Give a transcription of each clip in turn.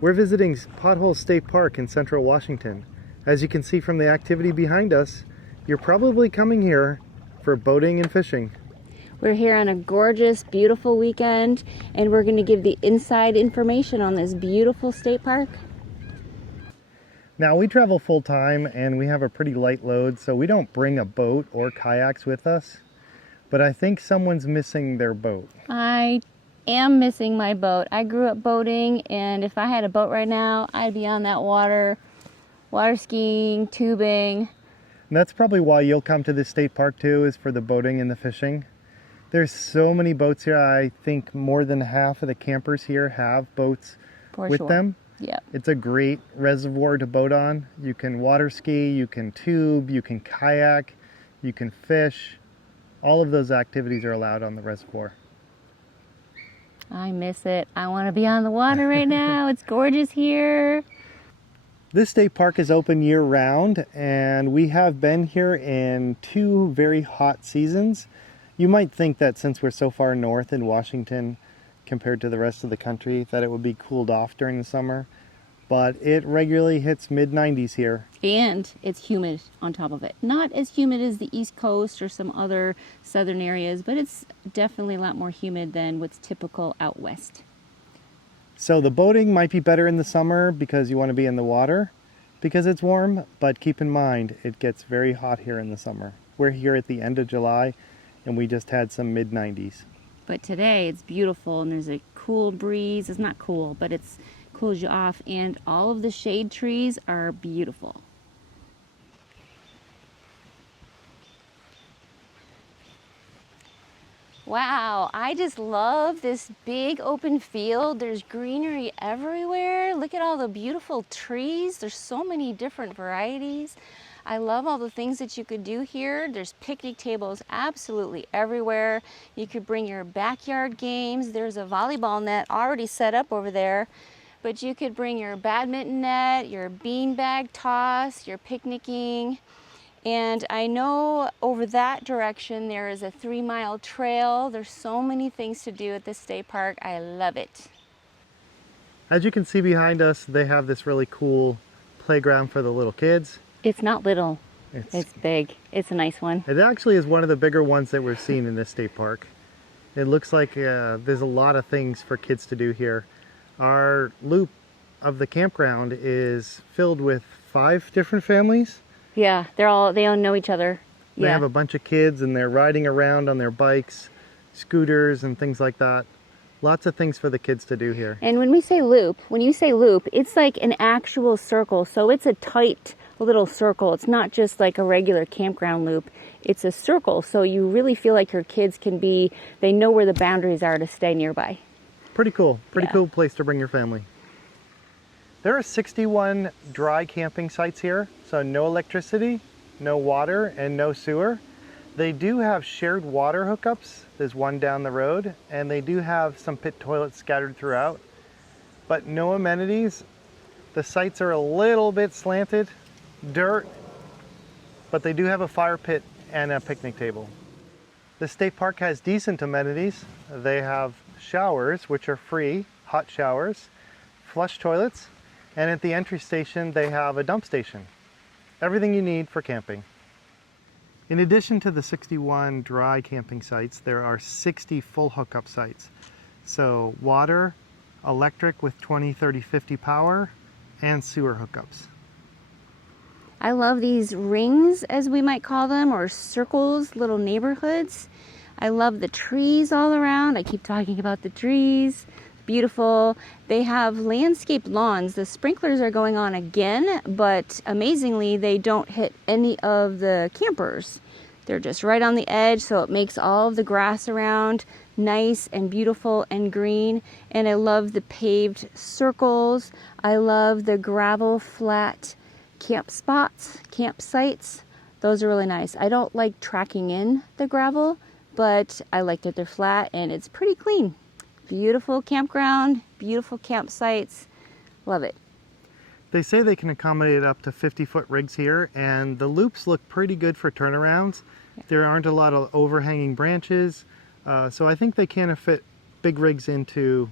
We're visiting Pothole State Park in central Washington. As you can see from the activity behind us, you're probably coming here for boating and fishing. We're here on a gorgeous, beautiful weekend, and we're going to give the inside information on this beautiful state park. Now, we travel full-time and we have a pretty light load, so we don't bring a boat or kayaks with us. But I think someone's missing their boat. I am missing my boat. I grew up boating, and if I had a boat right now, I'd be on that water skiing, tubing. And that's probably why you'll come to this state park too, is for the boating and the fishing. There's so many boats here. I think more than half of the campers here have boats with them. Yeah. It's a great reservoir to boat on. You can water ski, you can tube, you can kayak, you can fish. All of those activities are allowed on the reservoir. I miss it. I want to be on the water right now. It's gorgeous here. This state park is open year-round, and we have been here in 2 very hot seasons. You might think that since we're so far north in Washington compared to the rest of the country that it would be cooled off during the summer, but it regularly hits mid-90s here. And it's humid on top of it. Not as humid as the East Coast or some other southern areas, but it's definitely a lot more humid than what's typical out west. So the boating might be better in the summer because you want to be in the water because it's warm, but keep in mind it gets very hot here in the summer. We're here at the end of July and we just had some mid-90s. But today it's beautiful and there's a cool breeze. It's not cool, but it's cools you off, and all of the shade trees are beautiful. Wow, I just love this big open field. There's greenery everywhere. Look at all the beautiful trees. There's so many different varieties. I love all the things that you could do here. There's picnic tables absolutely everywhere. You could bring your backyard games. There's a volleyball net already set up over there. But you could bring your badminton net, your beanbag toss, your picnicking. And I know over that direction there is a 3-mile trail. There's so many things to do at this state park. I love it. As you can see behind us, they have this really cool playground for the little kids. It's not little, it's big. It's a nice one. It actually is one of the bigger ones that we've seen in this state park. It looks like there's a lot of things for kids to do here. Our loop of the campground is filled with 5 different families. Yeah, they all know each other. They have a bunch of kids and they're riding around on their bikes, scooters and things like that. Lots of things for the kids to do here. And when you say loop, it's like an actual circle. So it's a tight little circle. It's not just like a regular campground loop. It's a circle. So you really feel like your kids they know where the boundaries are to stay nearby. Pretty cool. Pretty cool place to bring your family. There are 61 dry camping sites here, so no electricity, no water, and no sewer. They do have shared water hookups. There's one down the road, and they do have some pit toilets scattered throughout, but no amenities. The sites are a little bit slanted, dirt, but they do have a fire pit and a picnic table. The state park has decent amenities. They have showers, which are free, hot showers, flush toilets, and at the entry station they have a dump station. Everything you need for camping. In addition to the 61 dry camping sites, there are 60 full hookup sites. So water, electric with 20, 30, 50 power, and sewer hookups. I love these rings, as we might call them, or circles, little neighborhoods. I love the trees all around. I keep talking about the trees. Beautiful. They have landscaped lawns. The sprinklers are going on again, but amazingly, they don't hit any of the campers. They're just right on the edge, so it makes all of the grass around nice and beautiful and green. And I love the paved circles. I love the gravel flat campsites. Those are really nice. I don't like tracking in the gravel, but I like that they're flat and it's pretty clean. Beautiful campground, beautiful campsites. Love it. They say they can accommodate up to 50-foot rigs here, and the loops look pretty good for turnarounds. Yeah. There aren't a lot of overhanging branches, so I think they can fit big rigs into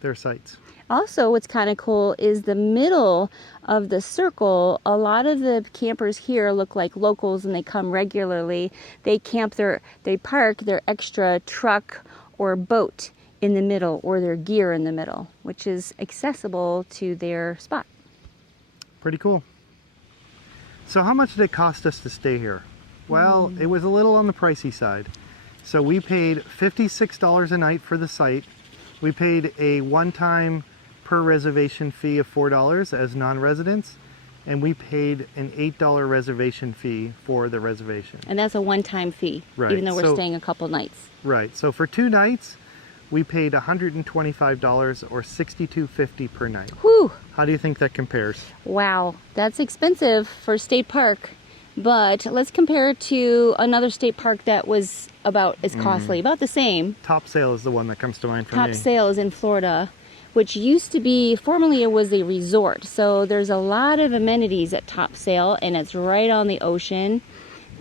their sites. Also, what's kind of cool is the middle of the circle. A lot of the campers here look like locals and they come regularly. They park their extra truck or boat in the middle or their gear in the middle, which is accessible to their spot. Pretty cool. So how much did it cost us to stay here? Well, it was a little on the pricey side. So we paid $56 a night for the site. We paid a one-time per reservation fee of $4 as non-residents, and we paid an $8 reservation fee for the reservation. And that's a one-time fee, right. Even though we're staying a couple nights. Right. So for 2 nights, we paid $125 or $62.50 per night. Whew! How do you think that compares? Wow, that's expensive for state park. But let's compare it to another state park that was about as costly, about the same. Topsail is the one that comes to mind for me. Topsail is in Florida, which used to be, formerly it was a resort. So there's a lot of amenities at Topsail, and it's right on the ocean.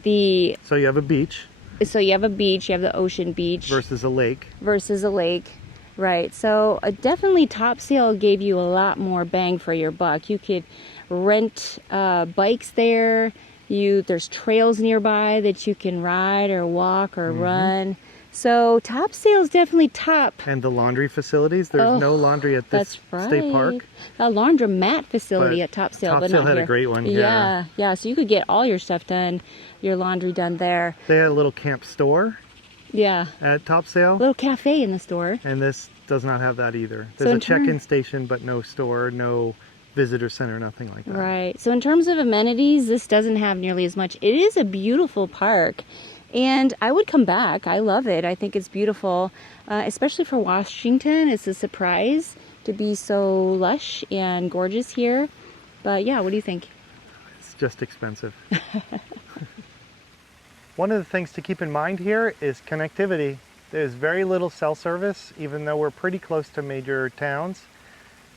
So you have a beach. So you have a beach, you have the ocean beach. Versus a lake. Versus a lake, right. So definitely Topsail gave you a lot more bang for your buck. You could rent bikes there. There's trails nearby that you can ride or walk or run. So Topsail is definitely top. And the laundry facilities. There's no laundry at this state park. A laundromat facility at Topsail, but not Topsail had here. a great one. Yeah. So you could get all your stuff done, your laundry done there. They had a little camp store. Yeah. At Topsail. A little cafe in the store. And this does not have that either. There's a check-in station, but no store, no visitor center, nothing like that. Right. So in terms of amenities, this doesn't have nearly as much. It is a beautiful park, and I would come back. I love it. I think it's beautiful, especially for Washington. It's a surprise to be so lush and gorgeous here. But yeah, what do you think? It's just expensive. One of the things to keep in mind here is connectivity. There's very little cell service, even though we're pretty close to major towns.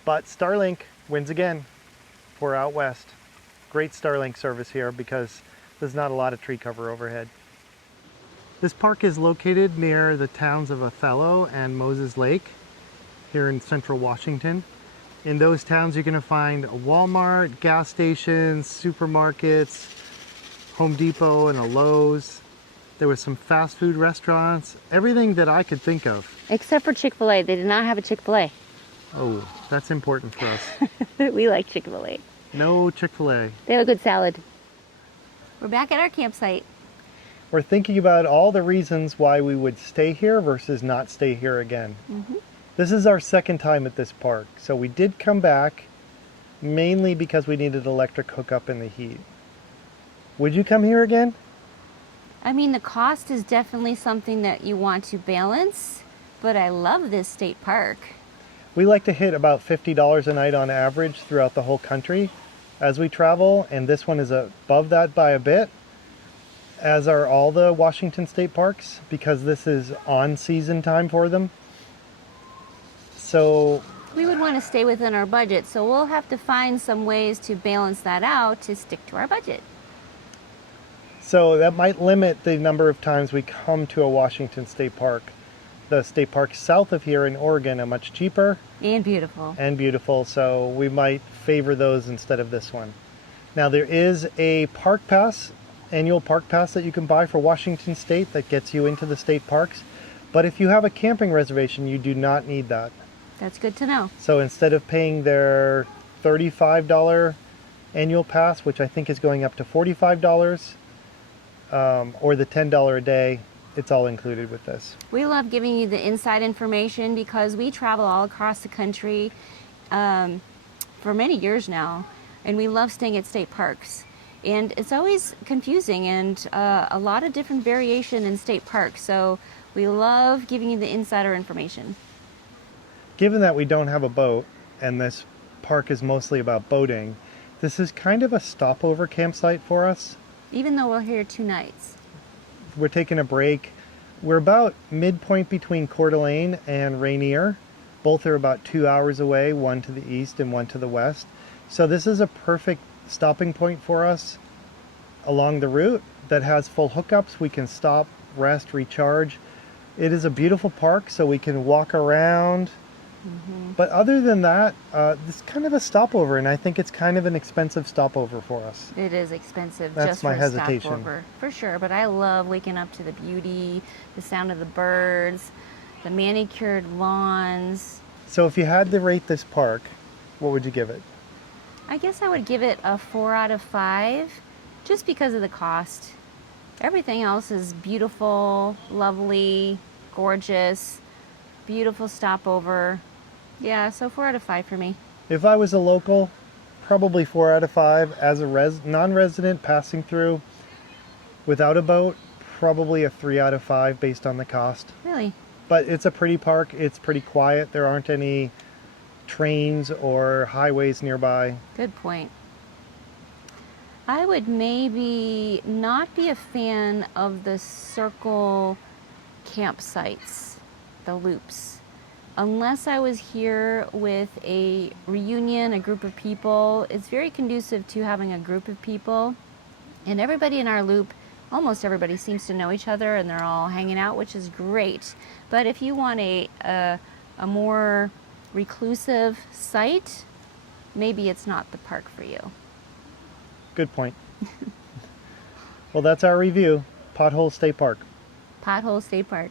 But Starlink wins again for out west. Great Starlink service here because there's not a lot of tree cover overhead. This park is located near the towns of Othello and Moses Lake here in central Washington. In those towns you're going to find a Walmart, gas stations, supermarkets, Home Depot and a Lowe's. There was some fast food restaurants, everything that I could think of. Except for Chick-fil-A. They did not have a Chick-fil-A. Oh, that's important for us. We like Chick-fil-A. No Chick-fil-A. They have a good salad. We're back at our campsite. We're thinking about all the reasons why we would stay here versus not stay here again. This is our second time at this park, so we did come back mainly because we needed electric hookup in the heat. Would you come here again? I mean, the cost is definitely something that you want to balance, but I love this state park. We like to hit about $50 a night on average throughout the whole country as we travel, and this one is above that by a bit, as are all the Washington state parks, because this is on season time for them. So we would want to stay within our budget, so we'll have to find some ways to balance that out to stick to our budget. So that might limit the number of times we come to a Washington state park. The state parks south of here in Oregon are much cheaper. And beautiful. And beautiful, so we might favor those instead of this one. Now there is a park pass, annual park pass that you can buy for Washington State that gets you into the state parks. But if you have a camping reservation, you do not need that. That's good to know. So instead of paying their $35 annual pass, which I think is going up to $45, or the $10 a day, it's all included with this. We love giving you the inside information because we travel all across the country for many years now, and we love staying at state parks. And it's always confusing and a lot of different variation in state parks, so we love giving you the insider information. Given that we don't have a boat, and this park is mostly about boating, this is kind of a stopover campsite for us. Even though we're here 2 nights. We're taking a break. We're about midpoint between Coeur d'Alene and Rainier. Both are about 2 hours away, one to the east and one to the west. So this is a perfect stopping point for us along the route that has full hookups. We can stop, rest, recharge. It is a beautiful park, so we can walk around, But other than that, it's kind of a stopover, and I think it's kind of an expensive stopover for us. It is expensive That's just my for a hesitation. stopover, for sure. But I love waking up to the beauty, the sound of the birds, the manicured lawns. So if you had to rate this park, what would you give it? I guess I would give it a 4 out of 5 just because of the cost. Everything else is beautiful, lovely, gorgeous, beautiful stopover. Yeah, so 4 out of 5 for me. If I was a local, probably 4 out of 5. As a non-resident passing through without a boat, probably a 3 out of 5 based on the cost. Really? But it's a pretty park. It's pretty quiet. There aren't any trains or highways nearby. Good point. I would maybe not be a fan of the circle campsites, the loops. Unless I was here with a reunion, a group of people, it's very conducive to having a group of people. And everybody in our loop, almost everybody seems to know each other and they're all hanging out, which is great. But if you want a more reclusive site, maybe it's not the park for you. Good point. Well, that's our review. Pothole State Park. Pothole State Park.